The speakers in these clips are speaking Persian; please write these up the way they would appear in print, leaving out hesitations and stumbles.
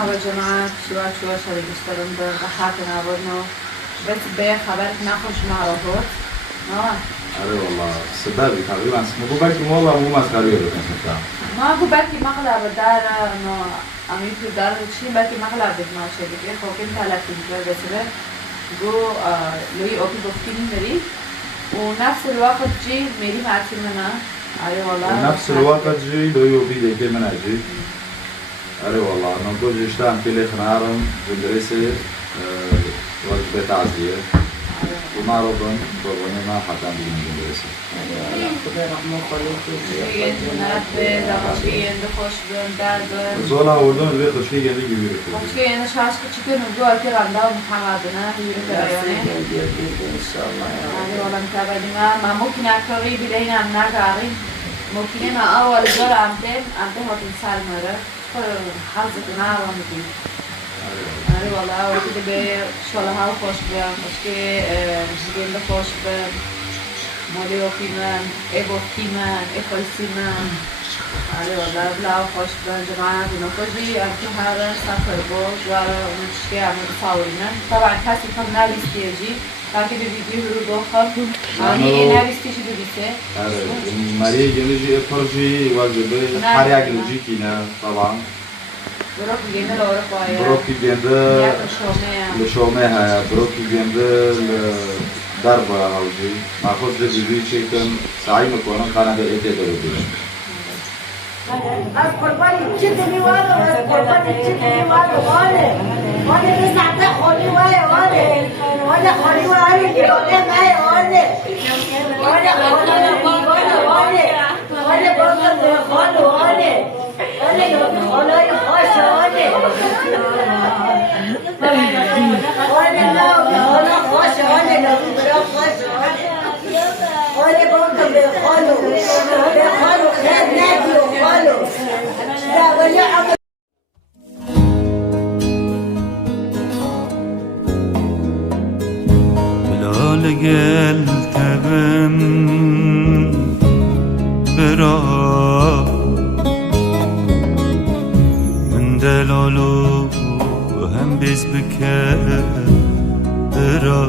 خبر جماعت شو شده گشترم به حق نبودن و به خبر نخوش معرفت نه آره والله سببی تقریبا مگو بکی والله مو مسخره رو کنم ما گو بکی مقلب در نه امی تو در چی بکی مقلب ما شده که خب این تلقی می‌کنه بسیار گو لوی آبی گفتی می‌ری و نفس الوقت جی میری معطل منه آره والله نفس الوقت جی لوی آبی دیگه من اجی آره والله نقول جشتم كل خنارم بالدراسة واجبات تعزية ومعرضا قرباني ما حتى عندي من الدراسة. زولا وردون اللي خشكي جندي كبير. خشكي أنا شاش كتشكي نقول كده عندها محمد أنا كبير كريانة. إن شاء الله. يعني والله متابعين ما ممكن أكرر بدين عم نقاري ممكن أنا أول زول عمتين هاتين سال مرة. حظك نعرف مدين. آره والله وقتی به شاله ها خوش بیام که زیاد خوش بیام مالی وقتیم ابوفتیم افلسیم آره والله بلا خوش بیام جماعت نخوشی امتی هر سفر بود و مشکی عمل فاورینن طبعا کسی کم نلیستیجی تاکه به ویدیو رو داخل آنی نلیستیش دویسه آره ماری جنجی افرجی واجبه هر یک لوجی کینه طبعا بروکی گنده لورا پایا بروکی گنده لشومه ها بروکی گنده دربا هاوجی ماخذ جدیدی چیکن سعی میکنم خانه به ایده داره بیش از قربانی چی دیوانه از قربانی چی دیوانه وانه نسعت خالی وانه خالی وانه دیوانه وانه خاله وانه خالای خوش وانه خالا خوش وانه برا خوش وانه بانکم به خالو خیر ندیو خالو لا ولی عمر بلال قلتبم برا من دلالو هم بز بكر برا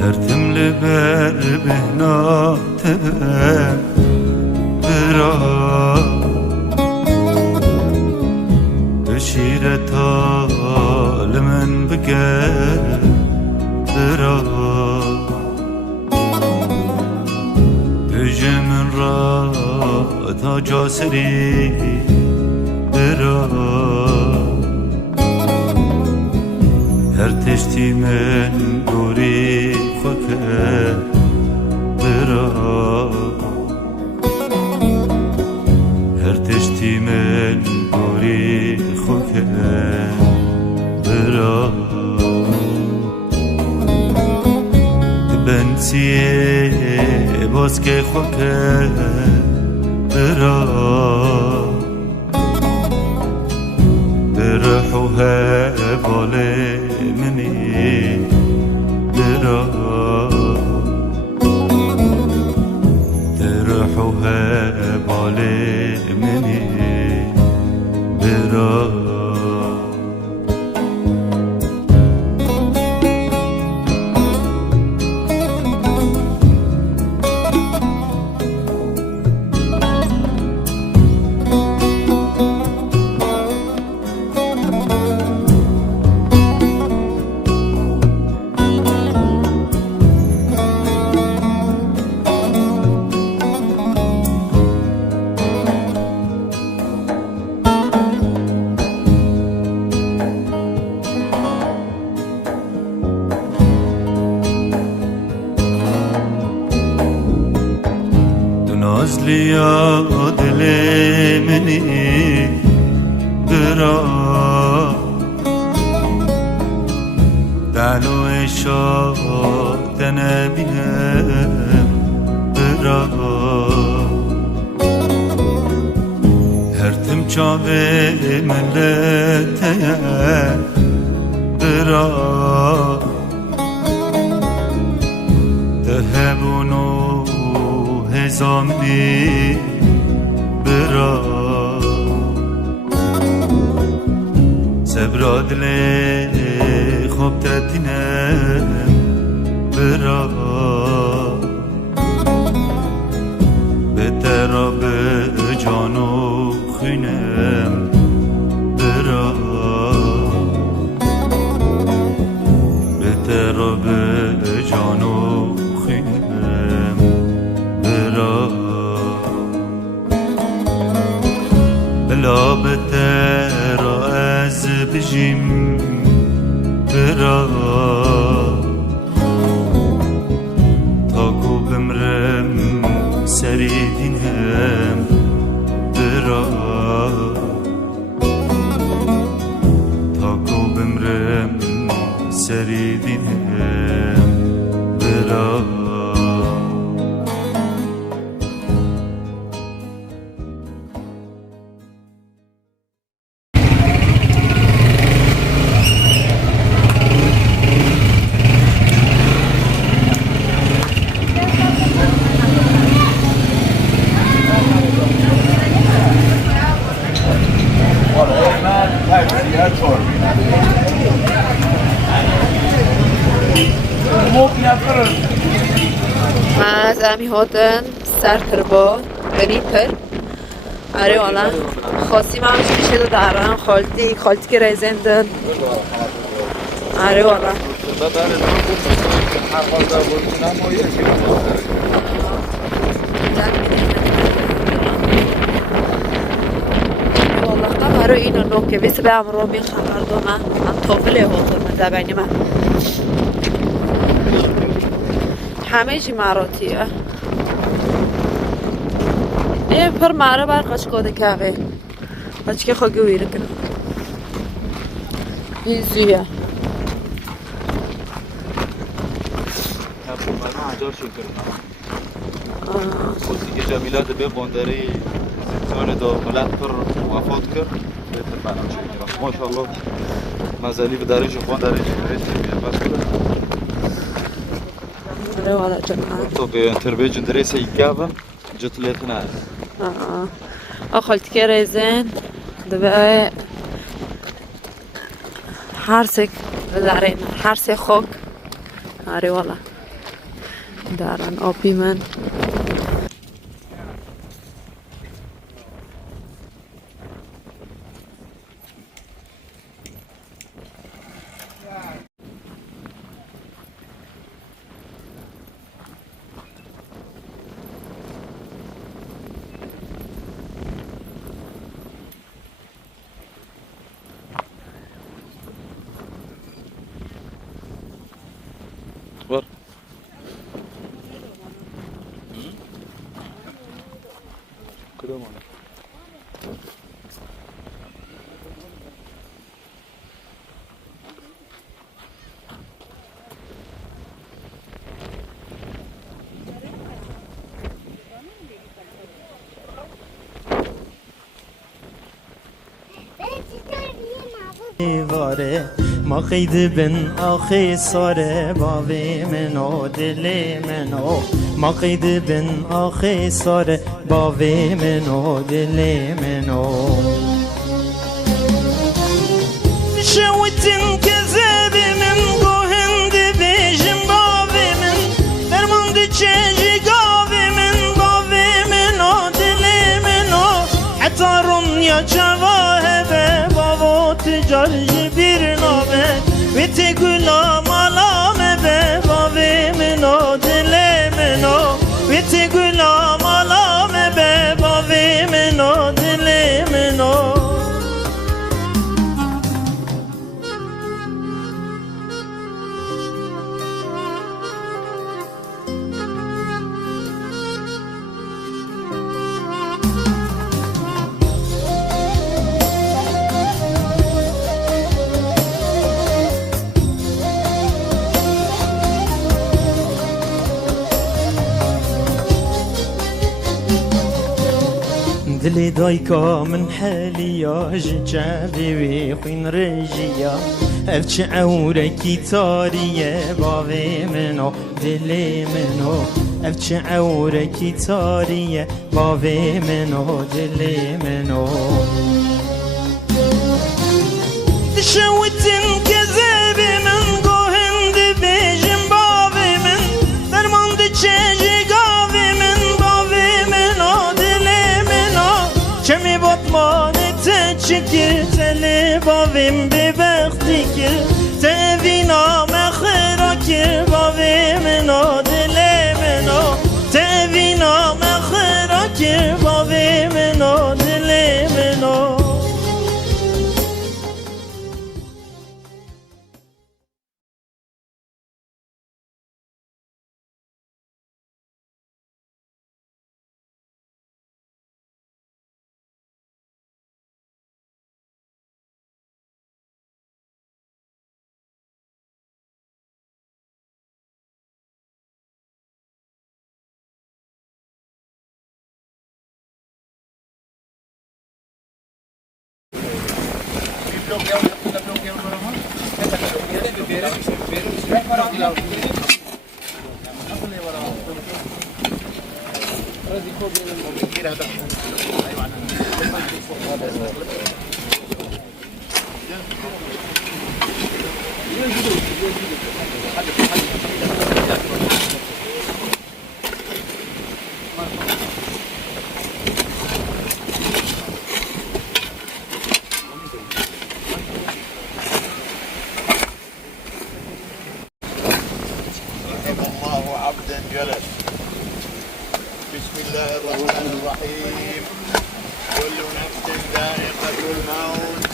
هرتم لبر بهنا تبم برا بشيرتا لمن بكر برا بجي من را تا جاسري برا هر تشتی من دوری خوکر برا هر تشتی من دوری خوکر برا بنسیه باز که خوکر برا برحوها بالي مني برا ترحوها بالي مني برا نازلی دل منی برا دلو شاد نبینم برا هرتم چاوه ملته برا دهبونو هزامنی برا دلی خوب تدینم برا بهتر به جان و خونم برا بهتر به جان و خونم برا بلا بهتر از بجیم برا تاکو بمرم سری دینم برا تاکو بمرم سری دینم برا از امی هاتن سر تربا بنیتر آره والا خاصی ما همش میشه دو دارن خالتی که رزندن آره والا والله قبرو اینو نوکه بیس به امرو می خبر دومه من طفله هاتم دبنی من همه چی مراتیه این پر مره بر قشقاده که بچه که خواهی ویره کنم این زویه خودی که جمیلات به قندری زیتون دو ملت پر وفات کرد بهتر برام چه ماشاءالله مزالی به درجه قندری بس کرد ولا جماعة تو تربيج دريسة يجابا جت ليتنا أخلت كريزين دبا حارسك دارين حارسي خوك هاري والله دارن أوبي من ور كده معنا واره ما قید بن آخی ساره باوی منو دل منو ما قید بن آخی ساره باوی منو دل منو شوتن کذب من گوهند بیجم باوی من درماند چنجی گاوی من باوی منو دل منو حتی رونیا جواه به بابا تجاری بیر نامه ویتی گلام علامه به باوی منو دل منو ویتی گلام علامه به باوی منو دل منو دلی دایکا من حالیا جابی وی خوین رجیا افچ عورکی تاریه باوی منو دلی منو افچ عورکی تاریه باوی منو دلی منو دشوت بطمان تشكر تلي بابم ببختك تبينا مخرك بابي منو دلي منو تبينا مخرك بابي منو دلي منو الله عبدا جلس. بسم الله الرحمن الرحيم. كل نفس ذائقة الموت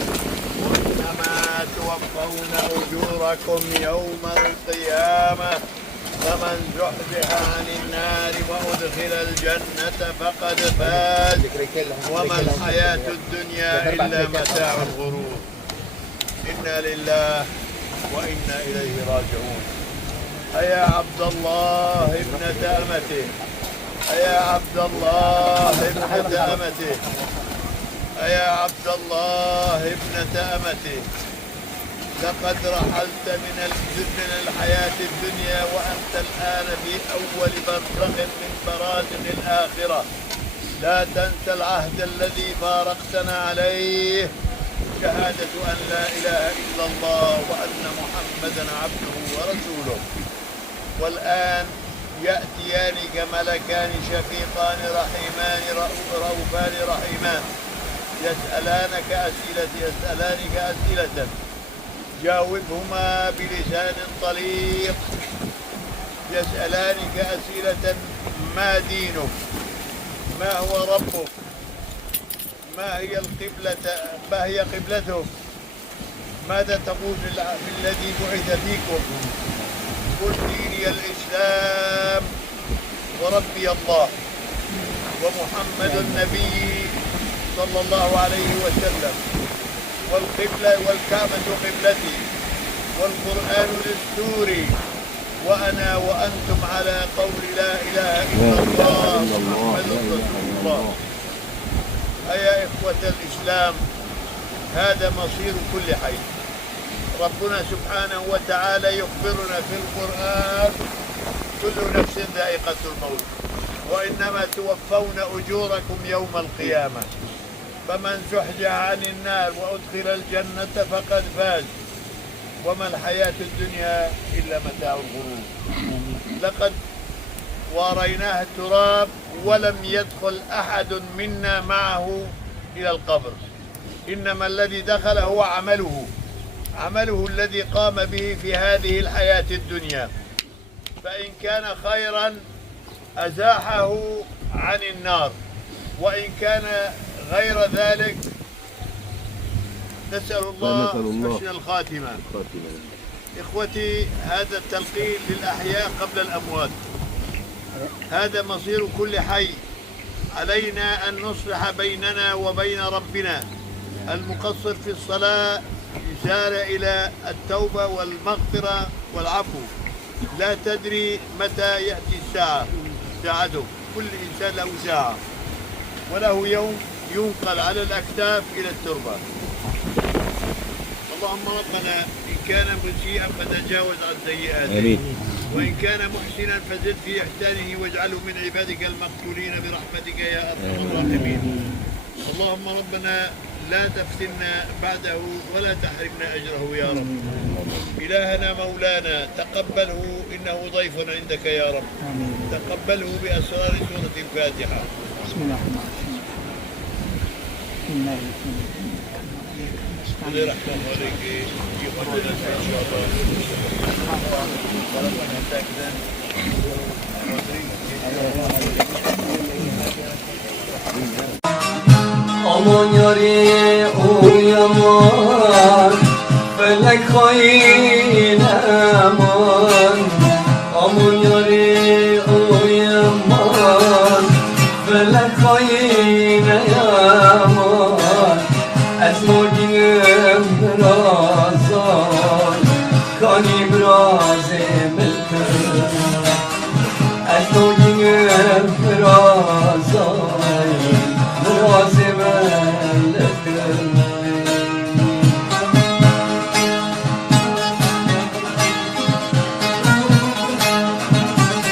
وإنما توفون أجوركم يوم القيامة فمن زحزح عن النار وأدخل الجنة فقد فاز وما الحياة الدنيا إلا متاع الغرور. إنا لله وإنا إليه راجعون. أيا عبد الله ابنة أمته، أيا عبد الله ابنة أمته، أيا عبد الله ابنة أمته، لقد رحلت من الحياة الدنيا وأنت الآن في أول برزخ من برازخ الآخرة. لا تنسى العهد الذي فارقتنا عليه، شهادة أن لا إله إلا الله وأن محمدا عبده ورسوله. والآن يأتيانك ملكان شفيقان رحيمان رؤوفان رحيمان يسألانك أسئلة جاوبهما بلسان طليق. يسألانك أسئلة: ما دينك؟ ما هو ربك؟ ما هي قبلتك؟ ماذا تقول بالذي بعث فيكم؟ قل ديني الإسلام وربي الله ومحمد النبي صلى الله عليه وسلم، والكعبة قبلتي، والقرآن دستوري، وأنا وأنتم على قول لا إله إلا الله محمد رسول الله. أيا إخوة الإسلام، هذا مصير كل حي. ربنا سبحانه وتعالى يخبرنا في القرآن: كل نفس ذائقة الموت وإنما توفون أجوركم يوم القيامة فمن زحزح عن النار وأدخل الجنة فقد فاز وما الحياة الدنيا إلا متاع الغرور. لقد واريناه التراب ولم يدخل أحد منا معه إلى القبر، إنما الذي دخل هو عمله الذي قام به في هذه الحياة الدنيا. فإن كان خيرا أزاحه عن النار، وإن كان غير ذلك نسأل الله حسن الخاتمة. إخوتي، هذا التلقين للأحياء قبل الأموات، هذا مصير كل حي. علينا أن نصلح بيننا وبين ربنا. المقصر في الصلاة يسارع إلى التوبة والمغفرة والعفو. لا تدري متى يأتي ساعته. كل إنسان له ساعة وله يوم ينقل على الأكتاف إلى التربة. اللهم ربنا إن كان مسيئا فتجاوز عن سيئاته، وإن كان محسنا فزد في إحسانه واجعله من عبادك المقبولين برحمتك يا أرحم الراحمين. اللهم ربنا لا تفتنا بعده ولا تحرمنا أجره يا رب. إلهنا مولانا تقبله، إنه ضيف عندك يا رب. تقبله بأسرار سورة الفاتحة. بسم الله الرحمن الرحيم. Aman yari uyaman, felek hain eman.